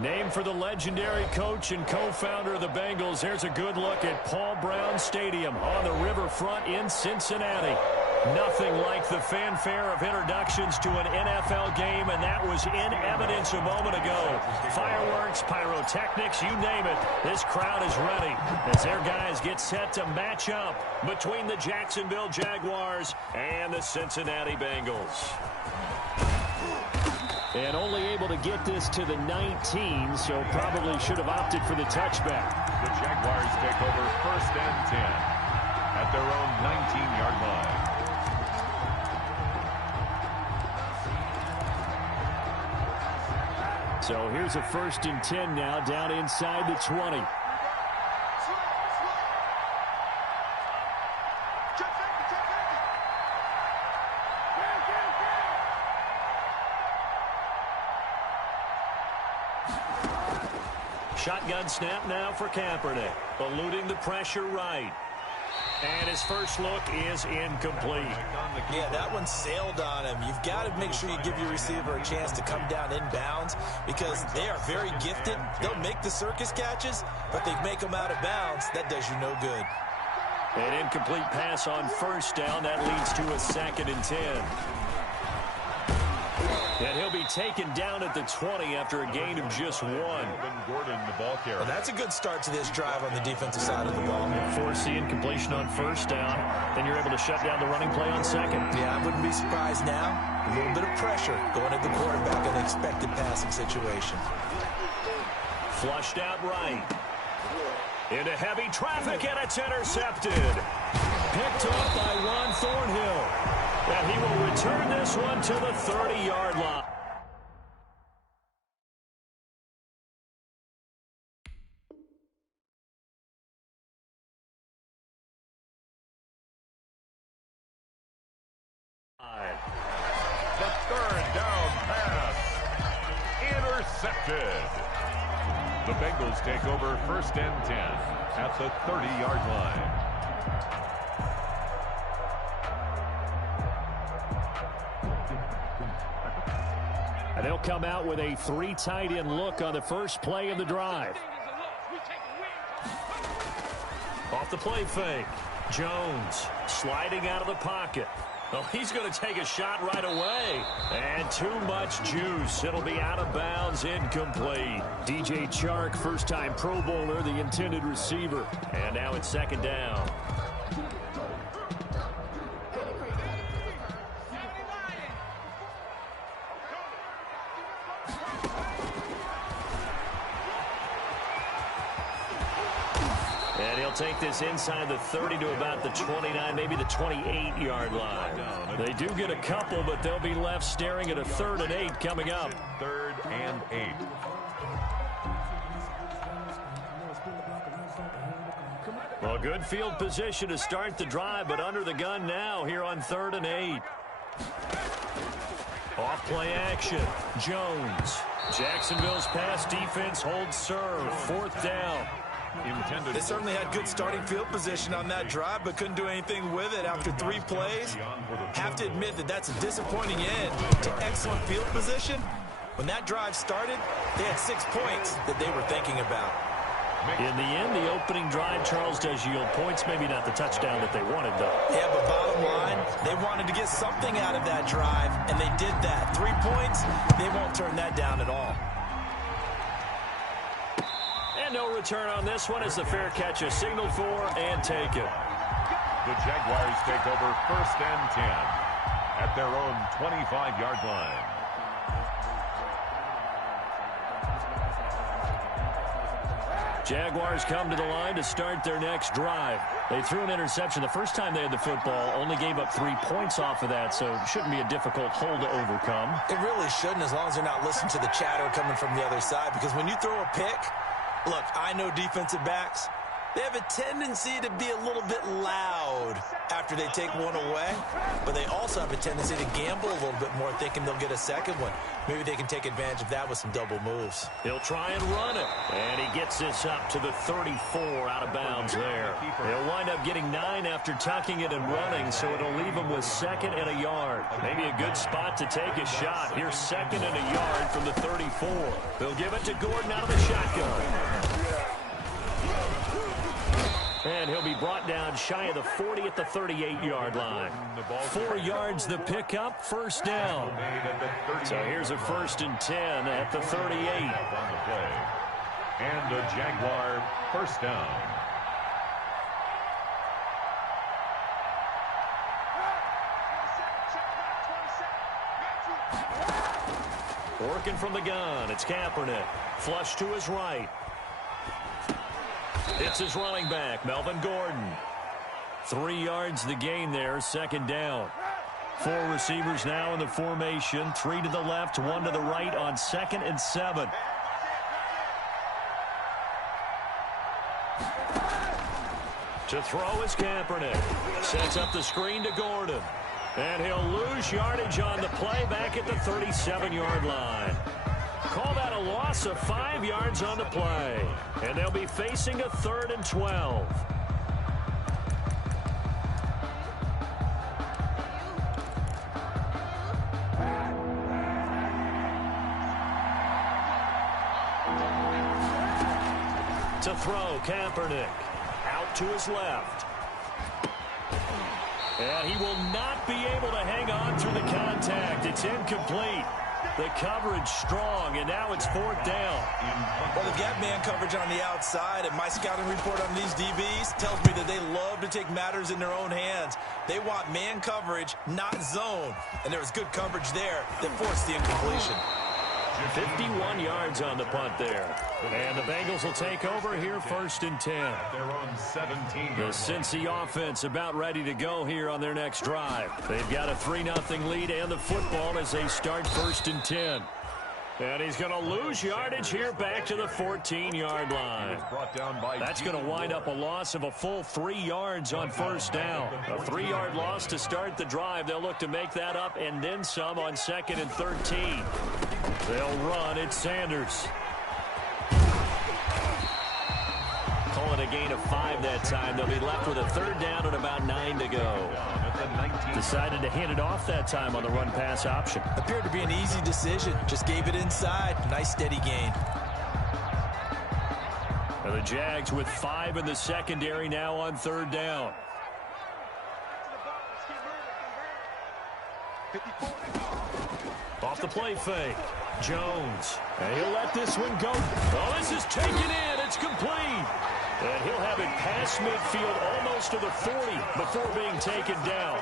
Named for the legendary coach and co-founder of the Bengals, here's a good look at Paul Brown Stadium on the riverfront in Cincinnati. Nothing like the fanfare of introductions to an NFL game, and that was in evidence a moment ago. Fireworks, pyrotechnics, you name it. This crowd is ready as their guys get set to match up between the Jacksonville Jaguars and the Cincinnati Bengals. And only able to get this to the 19, so probably should have opted for the touchback. The Jaguars take over 1st and 10 at their own 19-yard line. So here's a 1st and 10 now, down inside the 20. Shotgun snap now for Kaepernick, eluding the pressure right. And his first look is incomplete. Yeah, that one sailed on him. You've got to make sure you give your receiver a chance to come down inbounds because they are very gifted. They'll make the circus catches, but they make them out of bounds. That does you no good. An incomplete pass on 1st down. That leads to a 2nd and 10. And he'll be taken down at the 20 after a gain of just 1. Gordon, the ball carrier. Well, that's a good start to this drive on the defensive side of the ball. Force the incompletion on 1st down. Then you're able to shut down the running play on 2nd. Yeah, I wouldn't be surprised now. A little bit of pressure going at the quarterback in an expected passing situation. Flushed out right. Into heavy traffic, and it's intercepted. Picked up by Ron Thornhill. And he will return this one to the 30-yard line. The 3rd down pass. Intercepted. The Bengals take over 1st and 10 at the 30-yard line. And they'll come out with a 3 tight end look on the first play of the drive. Off the play fake. Jones sliding out of the pocket. Well, he's going to take a shot right away. And too much juice. It'll be out of bounds, incomplete. DJ Chark, first-time Pro Bowler, the intended receiver. And now it's 2nd down. And he'll take this inside the 30 to about the 29, maybe the 28-yard line. They do get a couple, but they'll be left staring at a 3rd and 8 coming up. 3rd and 8. Well, good field position to start the drive, but under the gun now here on 3rd and 8. Off play action. Jones. Jacksonville's pass defense holds serve. 4th down. They certainly had good starting field position on that drive, but couldn't do anything with it after 3 plays. Have to admit that that's a disappointing end to excellent field position. When that drive started, they had 6 points that they were thinking about. In the end, the opening drive, Charles, does yield points. Maybe not the touchdown that they wanted, though. Yeah, but bottom line, they wanted to get something out of that drive, and they did that. 3 points, they won't turn that down at all. And no return on this one as the fair catch is signaled for and taken. The Jaguars take over 1st and 10 at their own 25-yard line. Jaguars come to the line to start their next drive. They threw an interception the first time they had the football, only gave up 3 points off of that, so it shouldn't be a difficult hole to overcome. It really shouldn't, as long as they're not listening to the chatter coming from the other side, because when you throw a pick, look, I know defensive backs, They have a tendency to be a little bit loud after they take one away, but they also have a tendency to gamble a little bit more, thinking they'll get a second one. Maybe they can take advantage of that with some double moves. He'll try and run it, and he gets this up to the 34 out of bounds there. He'll wind up getting 9 after tucking it and running, so it'll leave him with 2nd and a yard. Maybe a good spot to take a shot. Here's 2nd and a yard from the 34. They'll give it to Gordon out of the shotgun. And he'll be brought down shy of the 40 at the 38-yard line. 4 yards the pickup, first down. So here's a 1st and 10 at the 38. And a Jaguar first down. Working from the gun, it's Kaepernick. Flush to his right. It's his running back, Melvin Gordon. 3 yards the gain there, 2nd down. 4 receivers now in the formation. 3 to the left, 1 to the right on 2nd and 7. To throw is Kaepernick. Sets up the screen to Gordon. And he'll lose yardage on the play back at the 37-yard line. Call that a loss of 5 yards on the play. And they'll be facing a 3rd and 12. To throw, Kaepernick. Out to his left. And he will not be able to hang on through the contact. It's incomplete. The coverage strong, and now it's 4th down. Well, they've got man coverage on the outside, and my scouting report on these DBs tells me that they love to take matters in their own hands. They want man coverage, not zone. And there was good coverage there that forced the incompletion. 51 yards on the punt there. And the Bengals will take over here, 1st and 10. Their own 17. The Cincy offense about ready to go here on their next drive. They've got a 3-0 lead and the football as they start 1st and 10. And he's going to lose yardage here back to the 14-yard line. That's going to wind up a loss of a full 3 yards on 1st down. A 3-yard loss to start the drive. They'll look to make that up and then some on 2nd and 13. They'll run. It's Sanders. Call it a gain of 5 that time. They'll be left with a 3rd down and about 9 to go. Decided to hand it off that time on the run-pass option. Appeared to be an easy decision. Just gave it inside. Nice steady gain. And the Jags with 5 in the secondary now on 3rd down. Off the play fake. Jones. And he'll let this one go. Oh, this is taken in. It's complete. And he'll have it past midfield almost to the 40 before being taken down.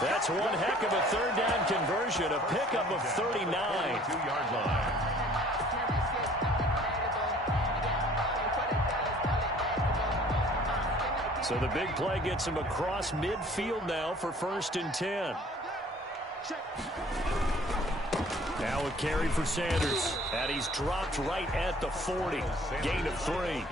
That's one heck of a 3rd down conversion. A pickup of 39. 2-yard line. So the big play gets him across midfield now for 1st and 10. Now a carry for Sanders. And he's dropped right at the 40. Gain of 3.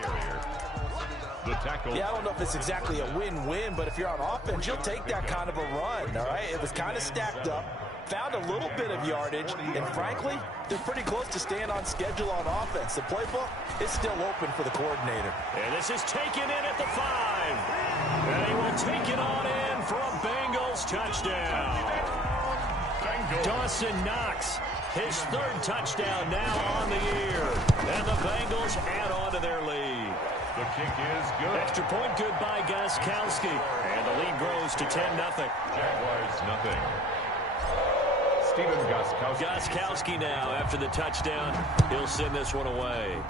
The tackle. Yeah, I don't know if it's exactly a win-win, but if you're on offense, you'll take that kind of a run, all right? It was kind of stacked up, found a little bit of yardage, and frankly, they're pretty close to staying on schedule on offense. The playbook is still open for the coordinator. And this is taken in at the 5. And he will take it on in for a Bengals touchdown. Dawson Knox, his 3rd touchdown now on the year. And the Bengals add on to their lead. The kick is good. Extra point good by Gostkowski. And the lead grows to 10-0. Jaguars nothing. Steven Gostkowski. Gostkowski now after the touchdown. He'll send this one away.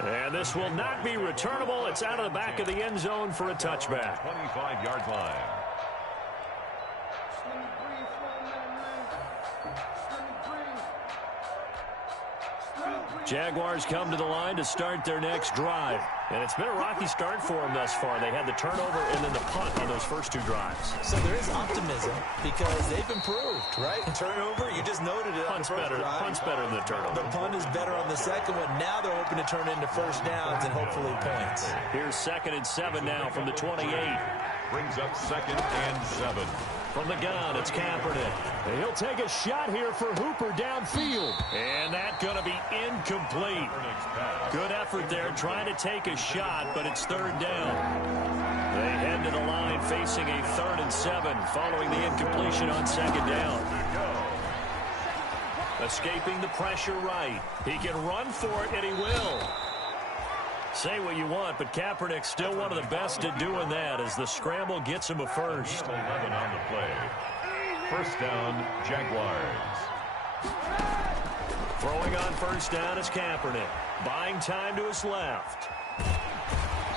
And this will not be returnable. It's out of the back of the end zone for a touchback. 25-yard line. Jaguars come to the line to start their next drive. And it's been a rocky start for them thus far. They had the turnover and then the punt on those first 2 drives. So there is optimism because they've improved, right? Turnover, you just noted it. Punt's better than the turnover. The punt is better on the second one. Now they're hoping to turn it into first downs and hopefully points. Here's 2nd and 7 now from the 28. Brings up 2nd and 7. From the gun, it's Kaepernick. And he'll take a shot here for Hooper downfield. And that's going to be incomplete. Good effort there trying to take a shot, but it's 3rd down. They head to the line facing a 3rd and 7 following the incompletion on 2nd down. Escaping the pressure right. He can run for it, and he will. Say what you want, but Kaepernick's still one of the best at doing that as the scramble gets him a first. 11 on the play. First down, Jaguars. Throwing on first down is Kaepernick. Buying time to his left.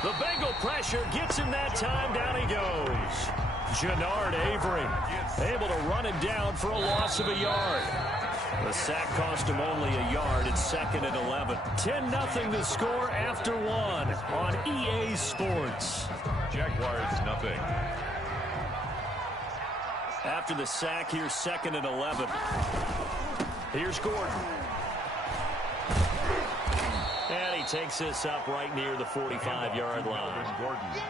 The Bengal pressure gets him that time. Down he goes. Jannard Avery able to run him down for a loss of a yard. The sack cost him only a yard. It's 2nd and 11. 10-0 the score after 1 on EA Sports. Jaguars nothing. After the sack, here's 2nd and 11. Here's Gordon. And he takes this up right near the 45-yard line. Gordon.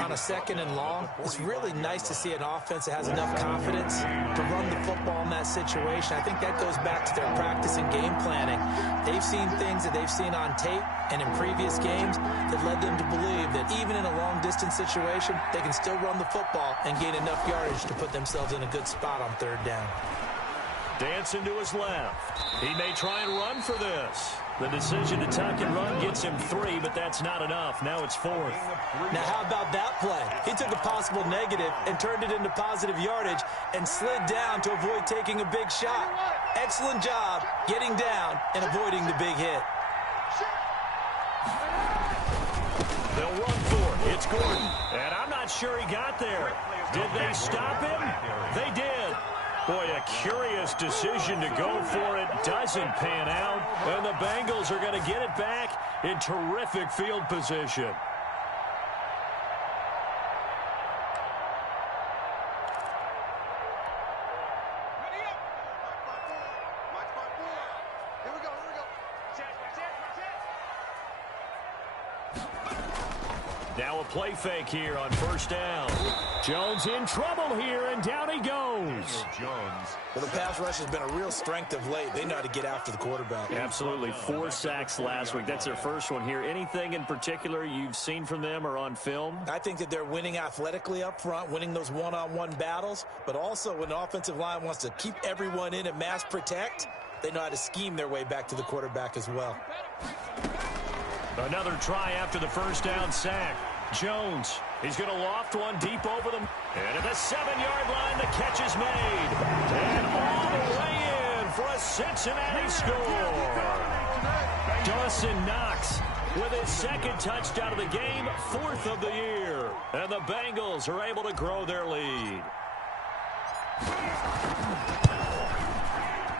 On a 2nd and long, it's really nice to see an offense that has enough confidence to run the football in that situation. I think that goes back to their practice and game planning. They've seen things that they've seen on tape and in previous games that led them to believe that even in a long-distance situation, they can still run the football and gain enough yardage to put themselves in a good spot on 3rd down. Dancing to his left. He may try and run for this. The decision to tuck and run gets him 3, but that's not enough. Now it's 4th. Now how about that play? He took a possible negative and turned it into positive yardage and slid down to avoid taking a big shot. Excellent job getting down and avoiding the big hit. They'll run for it. It's Gordon. And I'm not sure he got there. Did they stop him? They did. Boy, a curious decision to go for it. Doesn't pan out. And the Bengals are going to get it back in terrific field position. Now a play fake here on first down. Jones in trouble here, and down he goes. Jones. Well, the pass rush has been a real strength of late. They know how to get after the quarterback. Absolutely. 4 sacks last week. That's their first one here. Anything in particular you've seen from them or on film? I think that they're winning athletically up front, winning those one-on-one battles, but also when the offensive line wants to keep everyone in and mass protect, they know how to scheme their way back to the quarterback as well. Another try after the first down sack. Jones, he's going to loft one deep over them. And at the 7-yard line, the catch is made. And all the way in for a Cincinnati score. Dawson Knox with his 2nd touchdown of the game, 4th of the year. And the Bengals are able to grow their lead.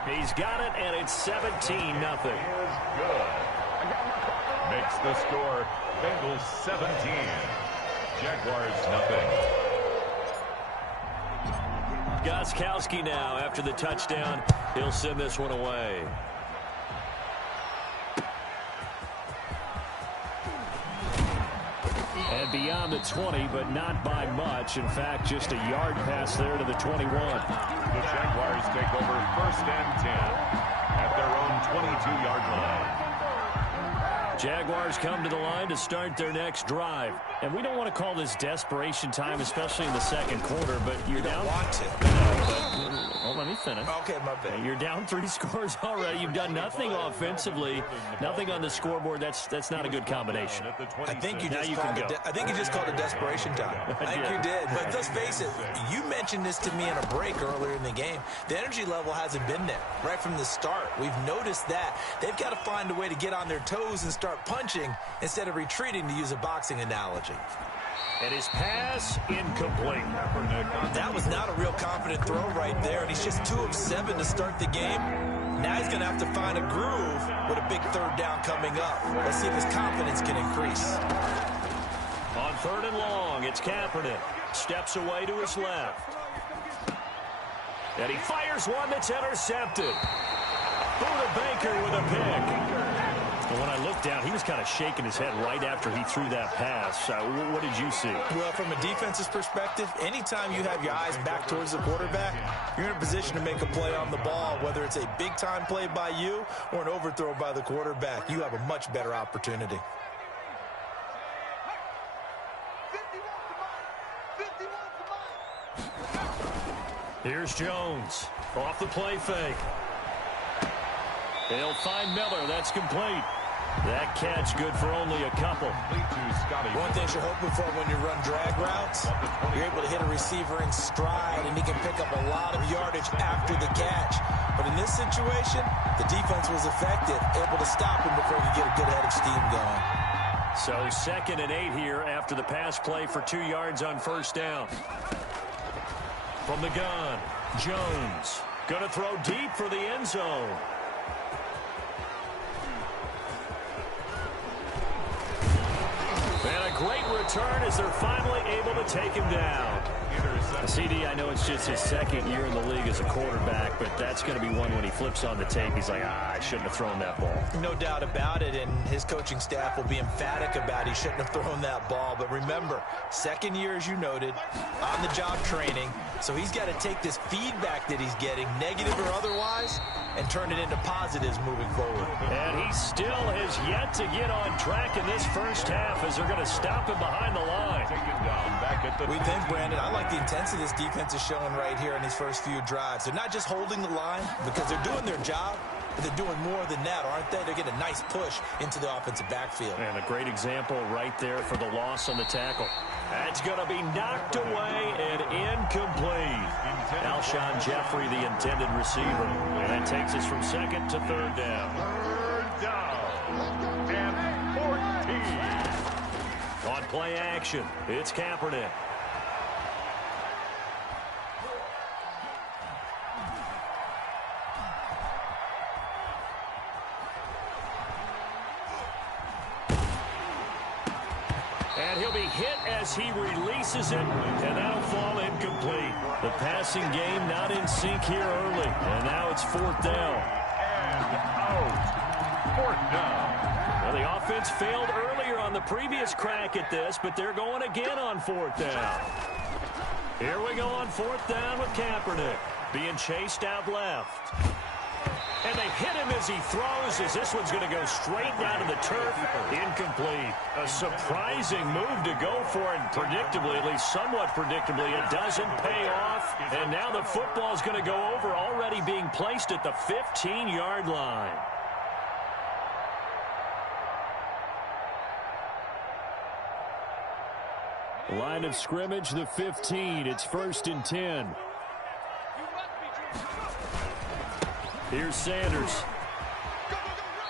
He's got it, and it's 17-0. Makes the score. Bengals 17. Jaguars nothing. Gostkowski now after the touchdown. He'll send this one away. And beyond the 20, but not by much. In fact, just a yard pass there to the 21. The Jaguars take over first and 10 at their own 22-yard line. Jaguars come to the line to start their next drive. And we don't want to call this desperation time, especially in the second quarter, but you're down. Want to. Well, let me finish. Okay, my bad. You're down 3 scores already. You've done nothing offensively, nothing on the scoreboard. That's not a good combination. I think you just called it desperation time. I think you did. But let's face it, you mentioned this to me in a break earlier in the game. The energy level hasn't been there right from the start. We've noticed that. They've got to find a way to get on their toes and start punching instead of retreating, to use a boxing analogy. And his pass incomplete. That was not a real confident throw right there, and he's just 2 of 7 to start the game. Now he's going to have to find a groove with a big third down coming up. Let's see if his confidence can increase. On 3rd and long, it's Kaepernick. Steps away to his left. And he fires one that's intercepted. Buda Baker with a pick. And when I looked down, he was kind of shaking his head right after he threw that pass. What did you see? Well, from a defense's perspective, anytime you have your eyes back towards the quarterback, you're in a position to make a play on the ball, whether it's a big-time play by you or an overthrow by the quarterback. You have a much better opportunity. Here's Jones. Off the play fake. They'll find Miller. That's complete. That catch good for only a couple. One thing you're hoping for when you run drag routes, you're able to hit a receiver in stride, and he can pick up a lot of yardage after the catch. But in this situation, the defense was effective, able to stop him before he could get a good head of steam going. So 2nd and 8 here after the pass play for 2 yards on 1st down. From the gun, Jones. Going to throw deep for the end zone. And a great return as they're finally able to take him down. CD, I know it's just his 2nd year in the league as a quarterback, but that's going to be one when he flips on the tape. He's like, I shouldn't have thrown that ball. No doubt about it, and his coaching staff will be emphatic about he shouldn't have thrown that ball. But remember, 2nd year, as you noted, on-the-job training, so he's got to take this feedback that he's getting, negative or otherwise, and turn it into positives moving forward. And he still has yet to get on track in this first half as they're going to stop him behind the line. We think, Brandon, I like the intensity this defense is showing right here in these first few drives. They're not just holding the line because they're doing their job, but they're doing more than that, aren't they? They're getting a nice push into the offensive backfield. And a great example right there for the loss on the tackle. That's going to be knocked away and incomplete. Alshon Jeffrey, the intended receiver. And that takes us from 2nd to 3rd down. 3rd down and 14. On play action, it's Kaepernick. And he'll be hit as he releases it, and that'll fall incomplete. The passing game not in sync here early, and now it's 4th down. And out. 4th down. Well, the offense failed earlier on the previous crack at this, but they're going again on 4th down. Here we go on 4th down with Kaepernick being chased out left. And they hit him as he throws, as this one's going to go straight down to the turf. Incomplete. A surprising move to go for it. Predictably, at least somewhat predictably, it doesn't pay off. And now the football's going to go over, already being placed at the 15-yard line. Line of scrimmage, the 15. It's 1st and 10. Here's Sanders.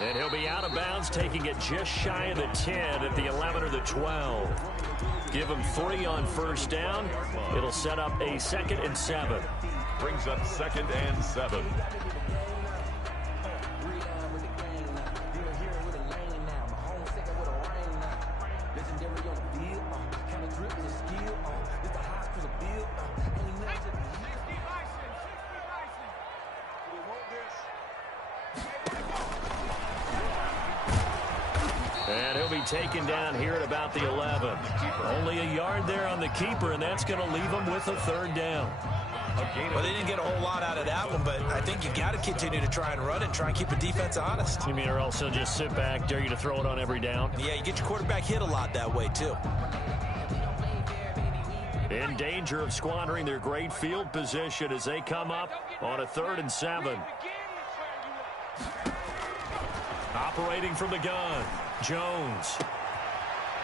And he'll be out of bounds, taking it just shy of the 10 at the 11 or the 12. Give him 3 on 1st down. It'll set up a 2nd and 7. Brings up 2nd and 7. And he'll be taken down here at about the 11. Only a yard there on the keeper, and that's going to leave him with a 3rd down. Well, they didn't get a whole lot out of that one, but I think you got to continue to try and run it and try and keep the defense honest. You mean, or else they'll just sit back, dare you to throw it on every down? Yeah, you get your quarterback hit a lot that way, too. In danger of squandering their great field position as they come up on a 3rd and 7. Operating from the gun, Jones.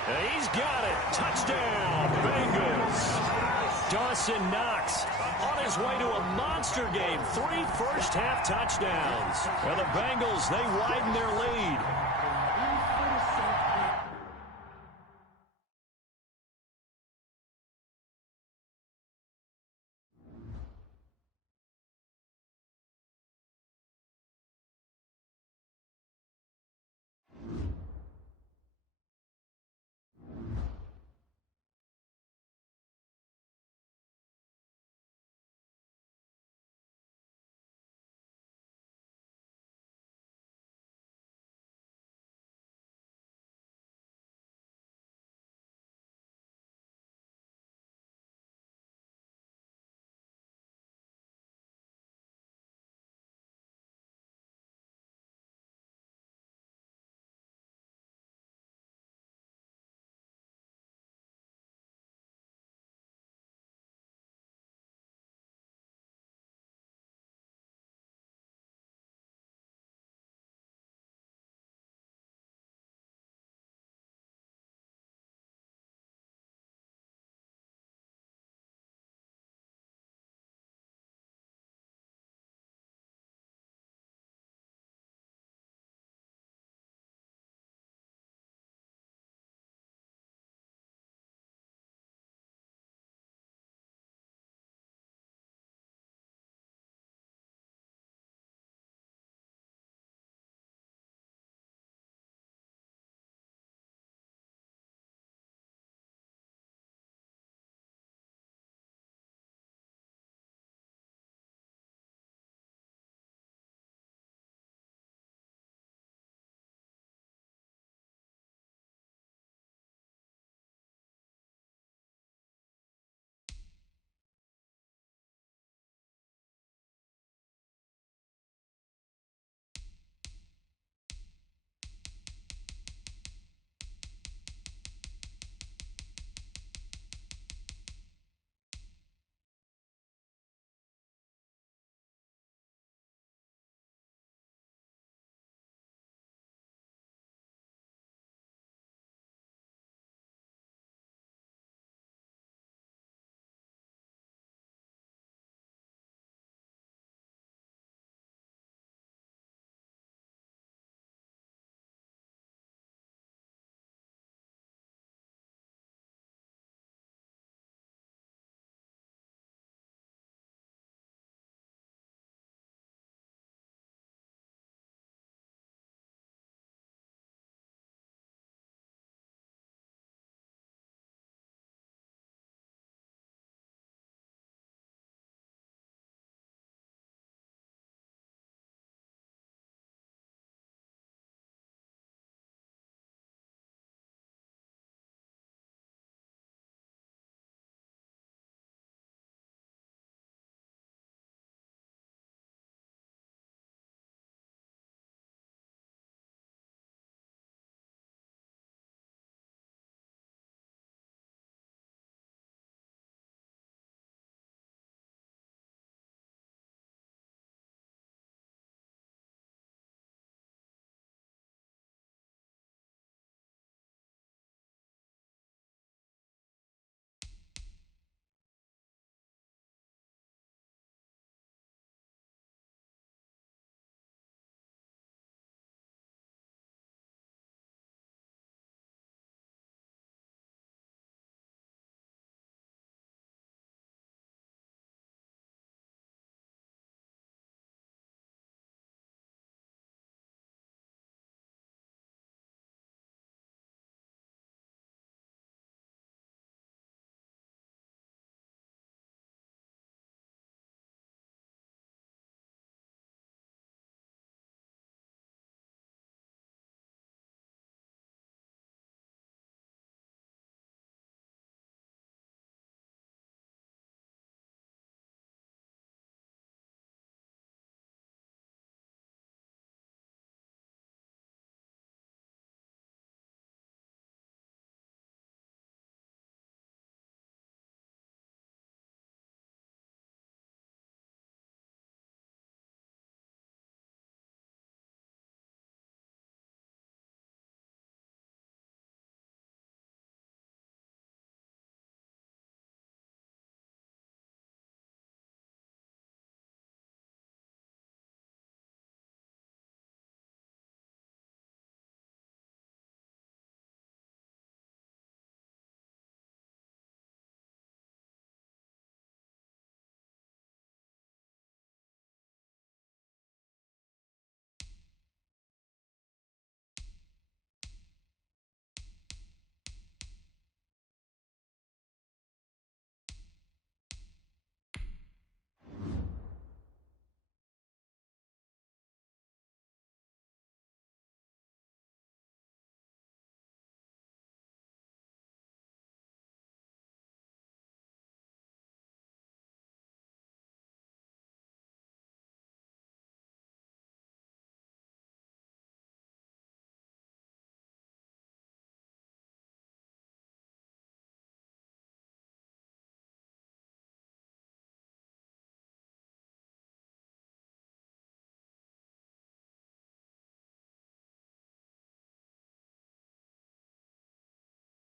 And he's got it. Touchdown, Bengals. Dawson Knox on his way to a monster game. 3 first-half touchdowns. And the Bengals, they widen their lead.